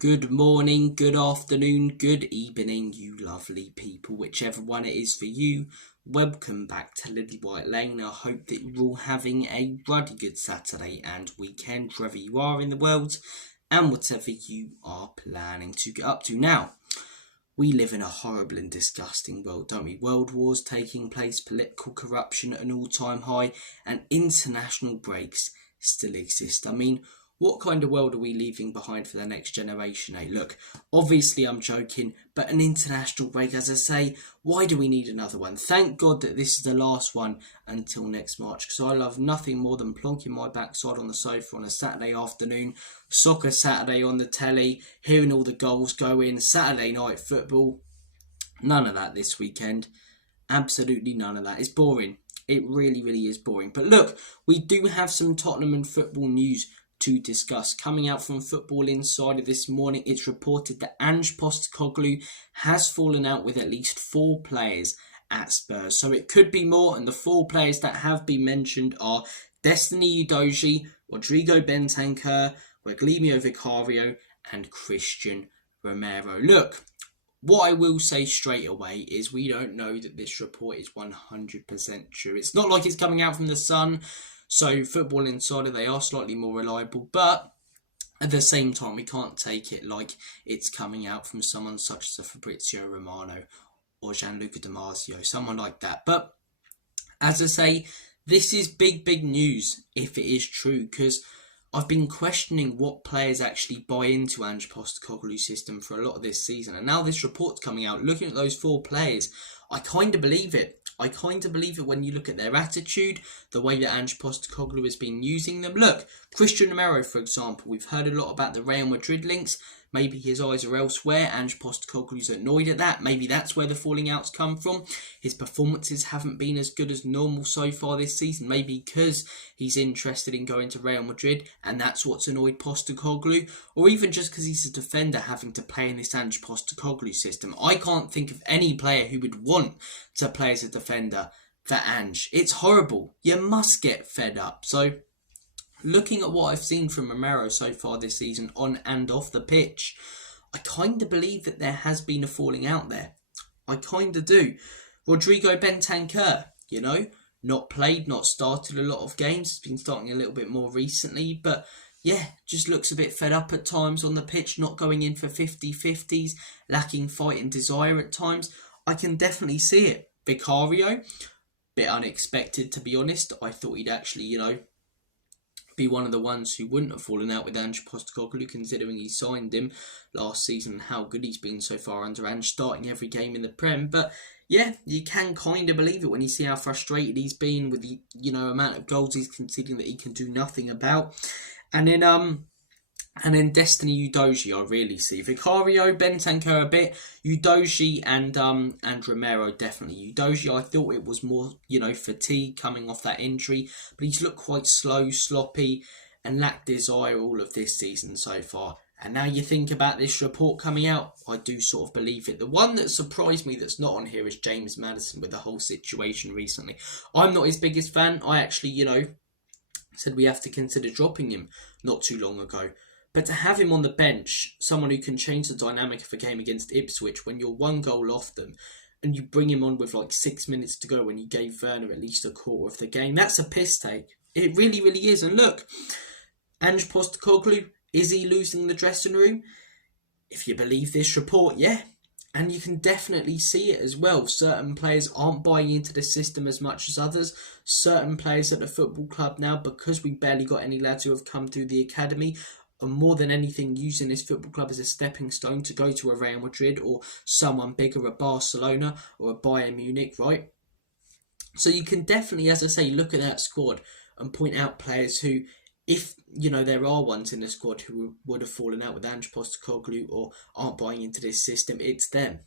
Good morning, good afternoon, good evening, you lovely people, whichever one it is for you. Welcome back to Lilywhite Lane. I hope that you're all having a bloody good Saturday and weekend, wherever you are in the world, and whatever you are planning to get up to. Now, we live in a horrible and disgusting world, don't we? World wars taking place, political corruption at an all-time high, and international breaks still exist. I mean, what kind of world are we leaving behind for the next generation, eh? Look, obviously I'm joking, but an international break, as I say, why do we need another one? Thank God that this is the last one until next March, because I love nothing more than plonking my backside on the sofa on a Saturday afternoon, soccer Saturday on the telly, hearing all the goals go in, Saturday night football. None of that this weekend. Absolutely none of that. It's boring. It really, really is boring. But look, we do have some Tottenham and football news to discuss. Coming out from Football Insider this morning, it's reported that Ange Postecoglou has fallen out with at least 4 players at Spurs. So it could be more, and the 4 players that have been mentioned are Destiny Udogie, Rodrigo Bentancur, Vicario, and Christian Romero. Look, what I will say straight away is we don't know that this report is 100% true. It's not like it's coming out from the Sun. So Football Insider, they are slightly more reliable, but at the same time, we can't take it like it's coming out from someone such as a Fabrizio Romano or Gianluca Damasio, someone like that. But as I say, this is big news if it is true, because I've been questioning what players actually buy into Ange Postecoglou's system for a lot of this season. And now this report's coming out, looking at those 4 players, I kind of believe it. I kind of believe it when you look at their attitude, the way that Ange Postecoglou has been using them. Look, Christian Romero, for example, we've heard a lot about the Real Madrid links. Maybe his eyes are elsewhere. Ange Postecoglou's annoyed at that. Maybe that's where the falling outs come from. His performances haven't been as good as normal so far this season. Maybe because he's interested in going to Real Madrid and that's what's annoyed Postecoglou. Or even just because he's a defender having to play in this Ange Postecoglou system. I can't think of any player who would want to play as a defender for Ange. It's horrible. You must get fed up. So, looking at what I've seen from Romero so far this season, on and off the pitch, I kind of believe that there has been a falling out there. I kind of do. Rodrigo Bentancur, not played, not started a lot of games. He's been starting a little bit more recently, but yeah, just looks a bit fed up at times on the pitch, not going in for 50-50s, lacking fight and desire at times. I can definitely see it. Vicario, bit unexpected to be honest. I thought he'd actually, be one of the ones who wouldn't have fallen out with Ange Postecoglou, considering he signed him last season and how good he's been so far under Ange, starting every game in the Prem. But yeah, you can kind of believe it when you see how frustrated he's been with the amount of goals he's conceding that he can do nothing about. And then Destiny Udogie, I really see. Vicario, Bentancur a bit, Udogie and Romero definitely. Udogie, I thought it was more, fatigue coming off that injury, but he's looked quite slow, sloppy, and lacked desire all of this season so far. And now you think about this report coming out, I do sort of believe it. The one that surprised me that's not on here is James Maddison with the whole situation recently. I'm not his biggest fan. I actually, said we have to consider dropping him not too long ago. But to have him on the bench, someone who can change the dynamic of a game against Ipswich when you're 1 goal off them, and you bring him on with like 6 minutes to go when you gave Werner at least a quarter of the game, that's a piss take. It really, really is. And look, Ange Postecoglou, is he losing the dressing room? If you believe this report, yeah. And you can definitely see it as well. Certain players aren't buying into the system as much as others. Certain players at the football club now, because we barely got any lads who have come through the academy, are more than anything using this football club as a stepping stone to go to a Real Madrid or someone bigger, a Barcelona or a Bayern Munich, right? So you can definitely, as I say, look at that squad and point out players who, if, there are ones in the squad who would have fallen out with Ange Postecoglou or aren't buying into this system, it's them,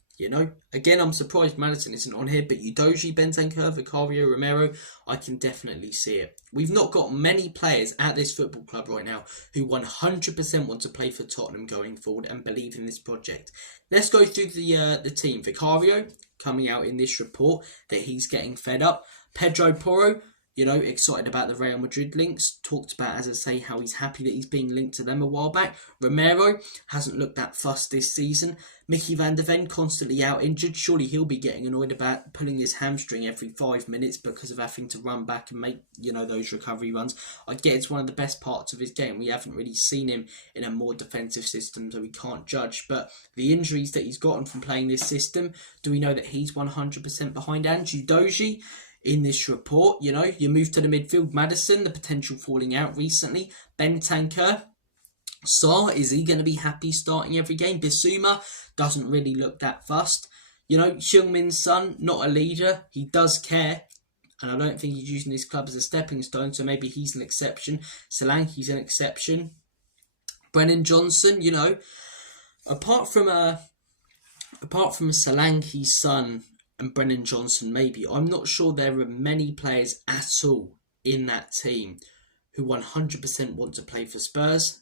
Again, I'm surprised Maddison isn't on here, but Udogie, Bentancur, Vicario, Romero, I can definitely see it. We've not got many players at this football club right now who 100% want to play for Tottenham going forward and believe in this project. Let's go through the team. Vicario, coming out in this report that he's getting fed up. Pedro Porro, You know, excited about the Real Madrid links. Talked about, as I say, how he's happy that he's being linked to them a while back. Romero hasn't looked that fussed this season. Mickey van der Ven constantly out injured. Surely he'll be getting annoyed about pulling his hamstring every 5 minutes because of having to run back and make, you know, those recovery runs. I get it's one of the best parts of his game. We haven't really seen him in a more defensive system, so we can't judge. But the injuries that he's gotten from playing this system, do we know that he's 100% behind Ange? Udogie, in this report, you know, you move to the midfield, Maddison, the potential falling out recently. Bentancur, Sarr, is he going to be happy starting every game? Bissouma doesn't really look that fussed. You know, Heung-Min Son, not a leader. He does care. And I don't think he's using this club as a stepping stone, so maybe he's an exception. Solanke's an exception. Brennan Johnson, you know, apart from Solanke's son and Brennan Johnson, maybe, I'm not sure there are many players at all in that team who 100% want to play for Spurs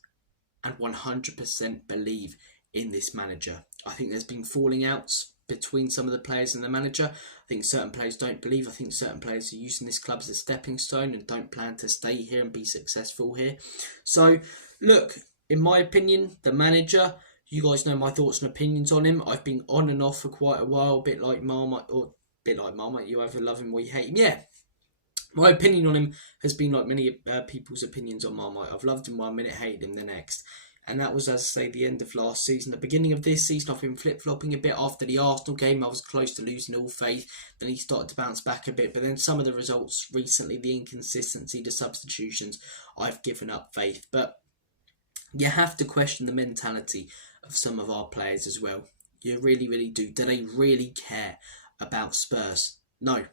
and 100% believe in this manager. I think there's been falling outs between some of the players and the manager. I think certain players don't believe. I think certain players are using this club as a stepping stone and don't plan to stay here and be successful here. So, look, in my opinion, the manager, you guys know my thoughts and opinions on him. I've been on and off for quite a while, a bit like Marmite, you either love him or you hate him. Yeah, my opinion on him has been like many people's opinions on Marmite. I've loved him 1 minute, hated him the next. And that was, as I say, the end of last season. The beginning of this season, I've been flip-flopping a bit. After the Arsenal game, I was close to losing all faith. Then he started to bounce back a bit. But then some of the results recently, the inconsistency, the substitutions, I've given up faith. But you have to question the mentality of some of our players as well. You really, really do. Do they really care about Spurs? No.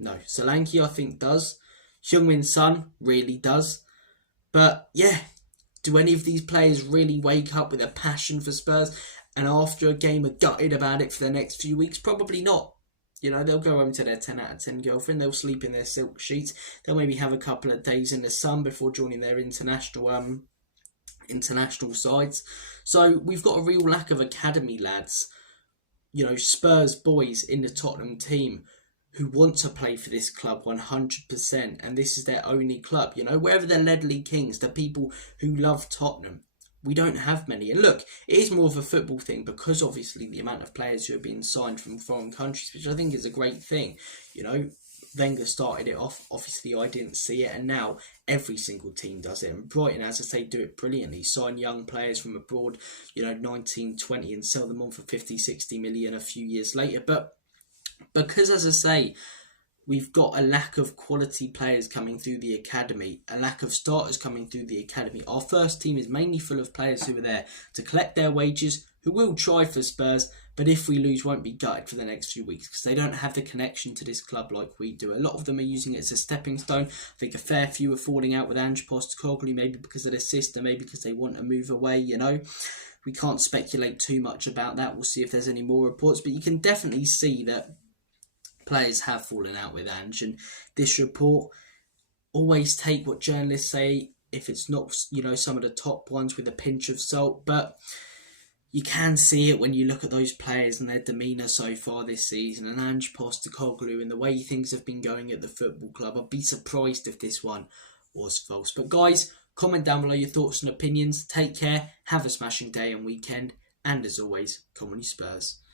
Solanke, I think, does. Heung-Min Son really does. But, yeah, do any of these players really wake up with a passion for Spurs and after a game are gutted about it for the next few weeks? Probably not. You know, they'll go home to their 10 out of 10 girlfriend. They'll sleep in their silk sheets. They'll maybe have a couple of days in the sun before joining their international sides. So we've got a real lack of academy lads, you know, Spurs boys in the Tottenham team who want to play for this club 100%, and this is their only club. You know, wherever the Ledley Kings, the people who love Tottenham, we don't have many. And look, it is more of a football thing because obviously the amount of players who are being signed from foreign countries, which I think is a great thing. You know, Wenger started it off. Obviously, I didn't see it, and now every single team does it. And Brighton, as I say, do it brilliantly. Sign young players from abroad, you know, 19, 20, and sell them on for 50, 60 million a few years later. But because, as I say, we've got a lack of quality players coming through the academy, a lack of starters coming through the academy. Our first team is mainly full of players who are there to collect their wages, who will try for Spurs, but if we lose, won't be gutted for the next few weeks because they don't have the connection to this club like we do. A lot of them are using it as a stepping stone. I think a fair few are falling out with Ange Postecoglou, maybe because of the system, maybe because they want to move away, you know. We can't speculate too much about that. We'll see if there's any more reports, but you can definitely see that players have fallen out with Ange, and this report, always take what journalists say, if it's not, you know, some of the top ones, with a pinch of salt, but you can see it when you look at those players and their demeanour so far this season, and Ange Postecoglou and the way things have been going at the football club. I'd be surprised if this one was false. But guys, comment down below your thoughts and opinions. Take care, have a smashing day and weekend, and as always, come on you Spurs.